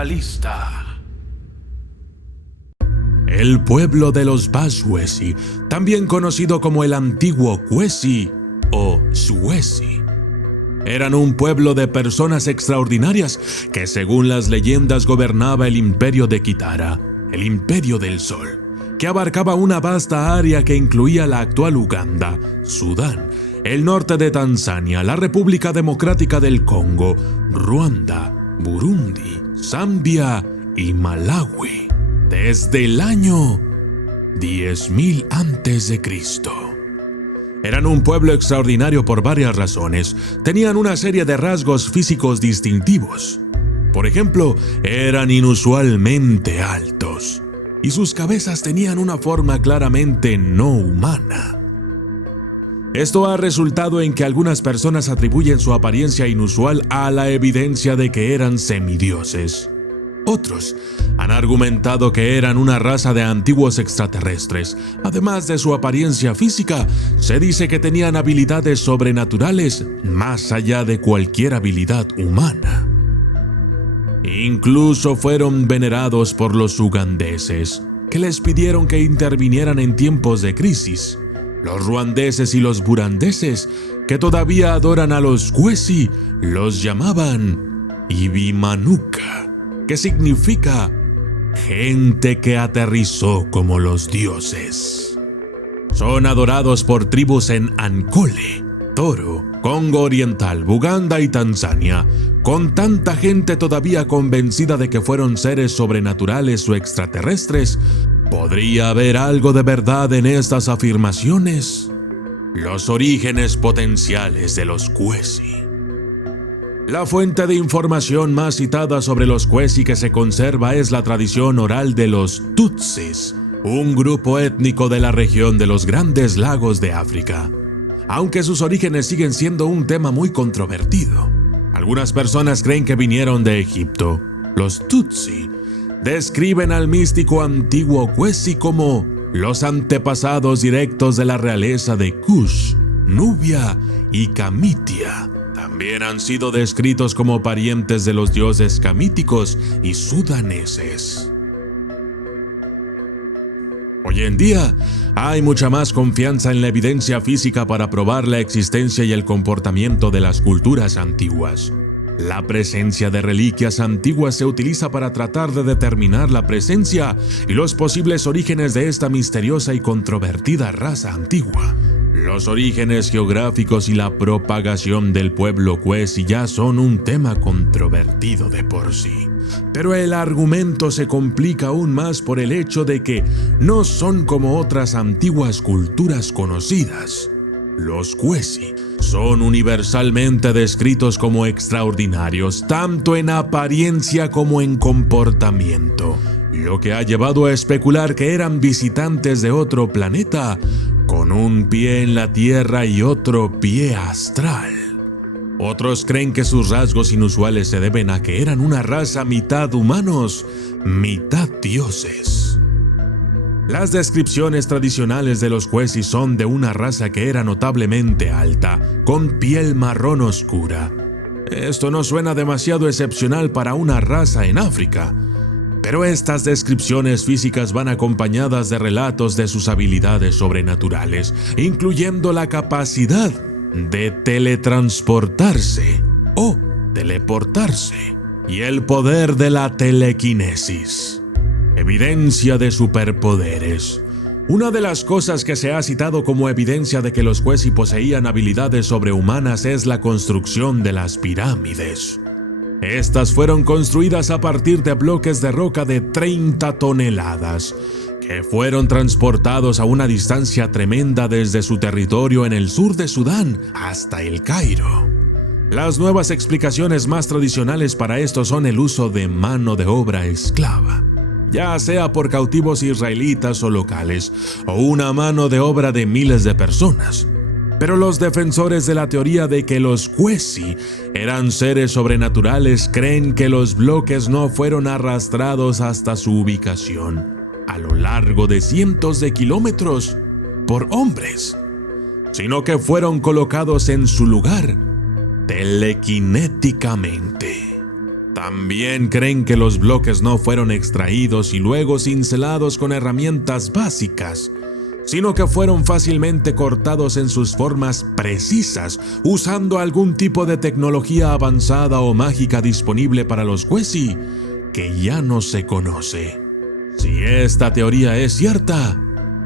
Mentalista. El pueblo de los Baswesi, también conocido como el antiguo Kwesi o Suesi, eran un pueblo de personas extraordinarias que, según las leyendas, gobernaba el imperio de Kitara, el imperio del sol, que abarcaba una vasta área que incluía la actual Uganda, Sudán, el norte de Tanzania, la República Democrática del Congo, Ruanda, Burundi, Zambia y Malawi, desde el año 10.000 a.C. Eran un pueblo extraordinario por varias razones. Tenían una serie de rasgos físicos distintivos. Por ejemplo, eran inusualmente altos, y sus cabezas tenían una forma claramente no humana. Esto ha resultado en que algunas personas atribuyen su apariencia inusual a la evidencia de que eran semidioses. Otros han argumentado que eran una raza de antiguos extraterrestres. Además de su apariencia física, se dice que tenían habilidades sobrenaturales más allá de cualquier habilidad humana. Incluso fueron venerados por los ugandeses, que les pidieron que intervinieran en tiempos de crisis. Los ruandeses y los burandeses, que todavía adoran a los Kwesi, los llamaban Ibimanuka, que significa gente que aterrizó como los dioses. Son adorados por tribus en Ankole, Toro, Congo Oriental, Buganda y Tanzania, con tanta gente todavía convencida de que fueron seres sobrenaturales o extraterrestres. ¿Podría haber algo de verdad en estas afirmaciones? Los orígenes potenciales de los Kwesi. La fuente de información más citada sobre los Kwesi que se conserva es la tradición oral de los Tutsis, un grupo étnico de la región de los Grandes Lagos de África, aunque sus orígenes siguen siendo un tema muy controvertido. Algunas personas creen que vinieron de Egipto. Los Tutsi describen al místico antiguo Kwesi como los antepasados directos de la realeza de Kush, Nubia y Kamitia. También han sido descritos como parientes de los dioses camíticos y sudaneses. Hoy en día, hay mucha más confianza en la evidencia física para probar la existencia y el comportamiento de las culturas antiguas. La presencia de reliquias antiguas se utiliza para tratar de determinar la presencia y los posibles orígenes de esta misteriosa y controvertida raza antigua. Los orígenes geográficos y la propagación del pueblo Kwesi ya son un tema controvertido de por sí. Pero el argumento se complica aún más por el hecho de que no son como otras antiguas culturas conocidas. Los Kwesi son universalmente descritos como extraordinarios, tanto en apariencia como en comportamiento, lo que ha llevado a especular que eran visitantes de otro planeta, con un pie en la Tierra y otro pie astral. Otros creen que sus rasgos inusuales se deben a que eran una raza mitad humanos, mitad dioses. Las descripciones tradicionales de los Kwesi son de una raza que era notablemente alta, con piel marrón oscura. Esto no suena demasiado excepcional para una raza en África, pero estas descripciones físicas van acompañadas de relatos de sus habilidades sobrenaturales, incluyendo la capacidad de teletransportarse o teleportarse y el poder de la telequinesis, evidencia de superpoderes. Una de las cosas que se ha citado como evidencia de que los Kwesi poseían habilidades sobrehumanas es la construcción de las pirámides. Estas fueron construidas a partir de bloques de roca de 30 toneladas, que fueron transportados a una distancia tremenda desde su territorio en el sur de Sudán hasta el Cairo. Las nuevas explicaciones más tradicionales para esto son el uso de mano de obra esclava, ya sea por cautivos israelitas o locales, o una mano de obra de miles de personas. Pero los defensores de la teoría de que los Kwesi eran seres sobrenaturales creen que los bloques no fueron arrastrados hasta su ubicación a lo largo de cientos de kilómetros por hombres, sino que fueron colocados en su lugar telequinéticamente. También creen que los bloques no fueron extraídos y luego cincelados con herramientas básicas, sino que fueron fácilmente cortados en sus formas precisas, usando algún tipo de tecnología avanzada o mágica disponible para los Kwezi, que ya no se conoce. Si esta teoría es cierta,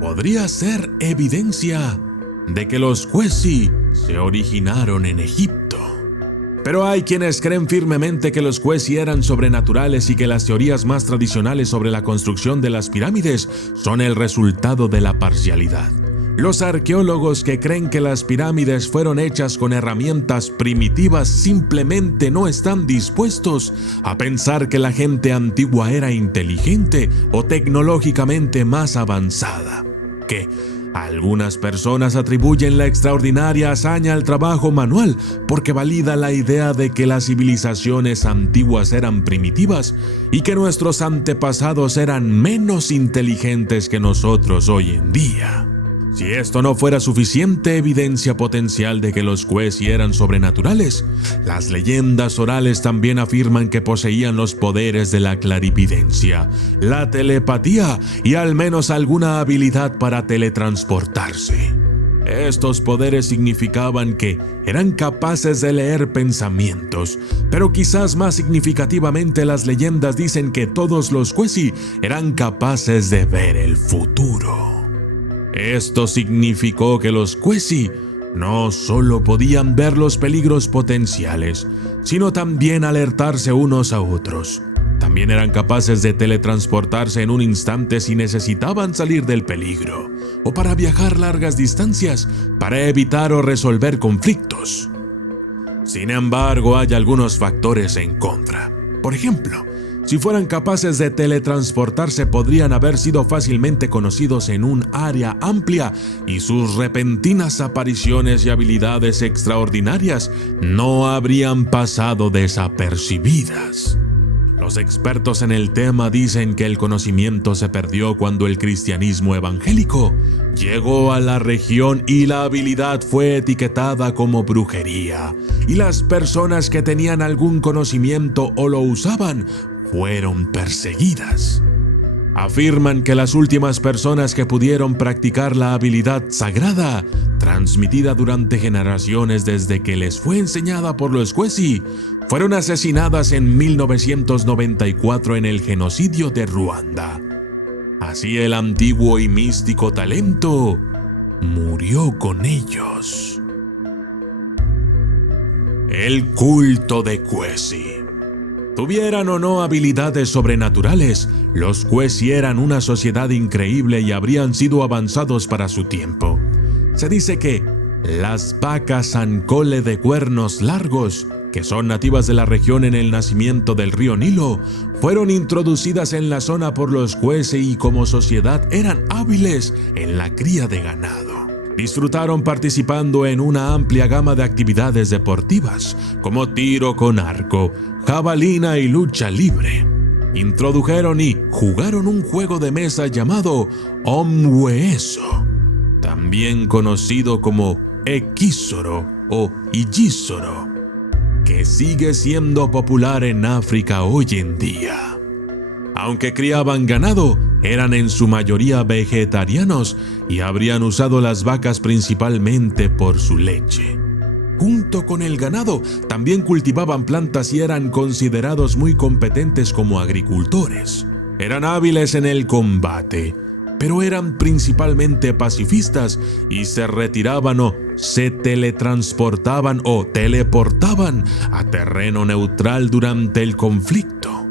podría ser evidencia de que los Kwezi se originaron en Egipto. Pero hay quienes creen firmemente que los Kwezi eran sobrenaturales y que las teorías más tradicionales sobre la construcción de las pirámides son el resultado de la parcialidad. Los arqueólogos que creen que las pirámides fueron hechas con herramientas primitivas simplemente no están dispuestos a pensar que la gente antigua era inteligente o tecnológicamente más avanzada. Que algunas personas atribuyen la extraordinaria hazaña al trabajo manual porque valida la idea de que las civilizaciones antiguas eran primitivas y que nuestros antepasados eran menos inteligentes que nosotros hoy en día. Si esto no fuera suficiente evidencia potencial de que los Kwezi eran sobrenaturales, las leyendas orales también afirman que poseían los poderes de la clarividencia, la telepatía y al menos alguna habilidad para teletransportarse. Estos poderes significaban que eran capaces de leer pensamientos, pero quizás más significativamente las leyendas dicen que todos los Kwezi eran capaces de ver el futuro. Esto significó que los Kwezi no solo podían ver los peligros potenciales, sino también alertarse unos a otros. También eran capaces de teletransportarse en un instante si necesitaban salir del peligro, o para viajar largas distancias para evitar o resolver conflictos. Sin embargo, hay algunos factores en contra. Por ejemplo, si fueran capaces de teletransportarse, podrían haber sido fácilmente conocidos en un área amplia y sus repentinas apariciones y habilidades extraordinarias no habrían pasado desapercibidas. Los expertos en el tema dicen que el conocimiento se perdió cuando el cristianismo evangélico llegó a la región y la habilidad fue etiquetada como brujería, y las personas que tenían algún conocimiento o lo usaban fueron perseguidas. Afirman que las últimas personas que pudieron practicar la habilidad sagrada, transmitida durante generaciones desde que les fue enseñada por los Kwezi, fueron asesinadas en 1994 en el genocidio de Ruanda. Así el antiguo y místico talento murió con ellos. El culto de Kwezi. Tuvieran o no habilidades sobrenaturales, los Kwezi eran una sociedad increíble y habrían sido avanzados para su tiempo. Se dice que las vacas Ankole de cuernos largos, que son nativas de la región en el nacimiento del río Nilo, fueron introducidas en la zona por los Kwezi y como sociedad eran hábiles en la cría de ganado. Disfrutaron participando en una amplia gama de actividades deportivas, como tiro con arco, jabalina y lucha libre. Introdujeron y jugaron un juego de mesa llamado Omweso, también conocido como Equisoro o Ijisoro, que sigue siendo popular en África hoy en día. Aunque criaban ganado, eran en su mayoría vegetarianos y habrían usado las vacas principalmente por su leche. Junto con el ganado, también cultivaban plantas y eran considerados muy competentes como agricultores. Eran hábiles en el combate, pero eran principalmente pacifistas y se retiraban o se teletransportaban o teleportaban a terreno neutral durante el conflicto.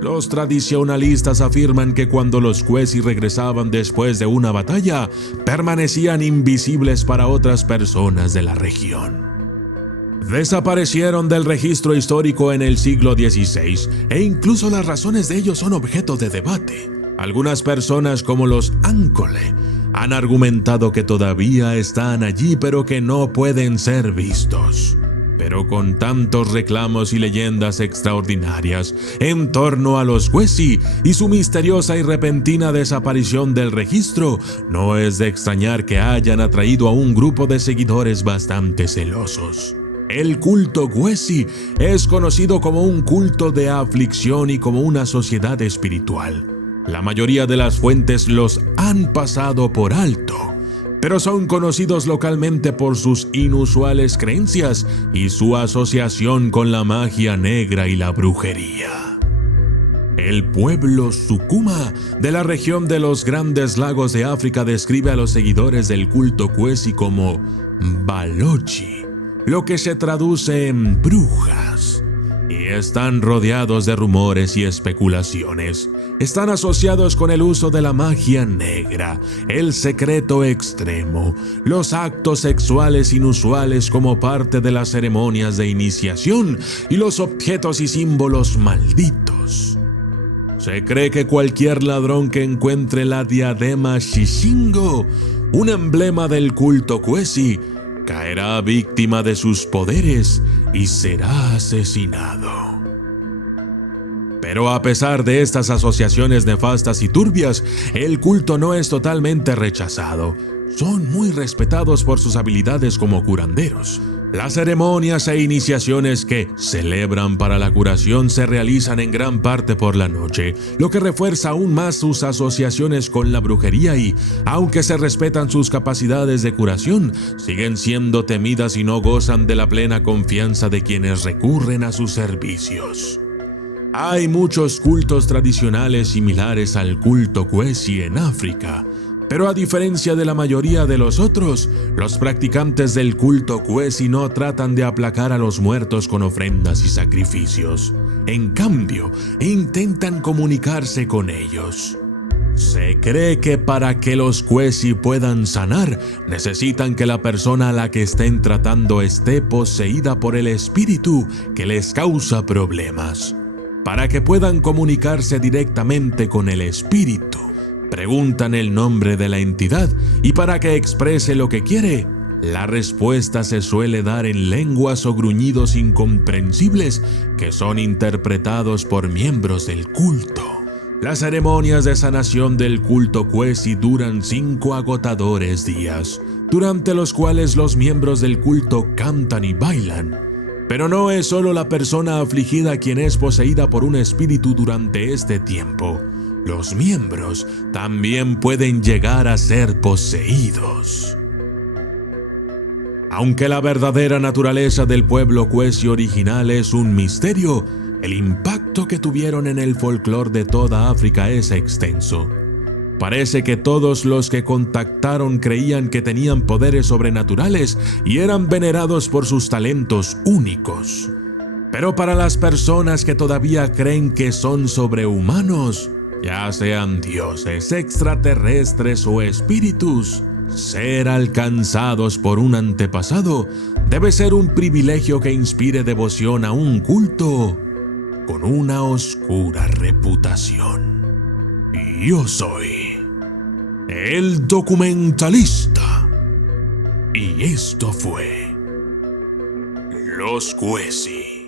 Los tradicionalistas afirman que cuando los Kwezi regresaban después de una batalla, permanecían invisibles para otras personas de la región. Desaparecieron del registro histórico en el siglo XVI e incluso las razones de ello son objeto de debate. Algunas personas, como los Ankole, han argumentado que todavía están allí pero que no pueden ser vistos. Pero con tantos reclamos y leyendas extraordinarias en torno a los Kwezi y su misteriosa y repentina desaparición del registro, no es de extrañar que hayan atraído a un grupo de seguidores bastante celosos. El culto Kwesi es conocido como un culto de aflicción y como una sociedad espiritual. La mayoría de las fuentes los han pasado por alto, pero son conocidos localmente por sus inusuales creencias y su asociación con la magia negra y la brujería. El pueblo Sukuma de la región de los Grandes Lagos de África describe a los seguidores del culto Kwesi como Balochi, lo que se traduce en brujas, y están rodeados de rumores y especulaciones. Están asociados con el uso de la magia negra, el secreto extremo, los actos sexuales inusuales como parte de las ceremonias de iniciación y los objetos y símbolos malditos. Se cree que cualquier ladrón que encuentre la diadema Shishingo, un emblema del culto Kwesi, caerá víctima de sus poderes y será asesinado. Pero a pesar de estas asociaciones nefastas y turbias, el culto no es totalmente rechazado. Son muy respetados por sus habilidades como curanderos. Las ceremonias e iniciaciones que celebran para la curación se realizan en gran parte por la noche, lo que refuerza aún más sus asociaciones con la brujería y, aunque se respetan sus capacidades de curación, siguen siendo temidas y no gozan de la plena confianza de quienes recurren a sus servicios. Hay muchos cultos tradicionales similares al culto Kwesi en África, pero a diferencia de la mayoría de los otros, los practicantes del culto Kwesi no tratan de aplacar a los muertos con ofrendas y sacrificios. En cambio, intentan comunicarse con ellos. Se cree que para que los Kwesi puedan sanar, necesitan que la persona a la que estén tratando esté poseída por el espíritu que les causa problemas. Para que puedan comunicarse directamente con el espíritu, preguntan el nombre de la entidad y para que exprese lo que quiere, la respuesta se suele dar en lenguas o gruñidos incomprensibles que son interpretados por miembros del culto. Las ceremonias de sanación del culto Kwesi duran 5 agotadores días, durante los cuales los miembros del culto cantan y bailan. Pero no es solo la persona afligida quien es poseída por un espíritu durante este tiempo. Los miembros también pueden llegar a ser poseídos. Aunque la verdadera naturaleza del pueblo Kwesi original es un misterio, el impacto que tuvieron en el folclore de toda África es extenso. Parece que todos los que contactaron creían que tenían poderes sobrenaturales y eran venerados por sus talentos únicos. Pero para las personas que todavía creen que son sobrehumanos, ya sean dioses, extraterrestres o espíritus, ser alcanzados por un antepasado debe ser un privilegio que inspire devoción a un culto con una oscura reputación. Yo soy el documentalista y esto fue Los Kwesi.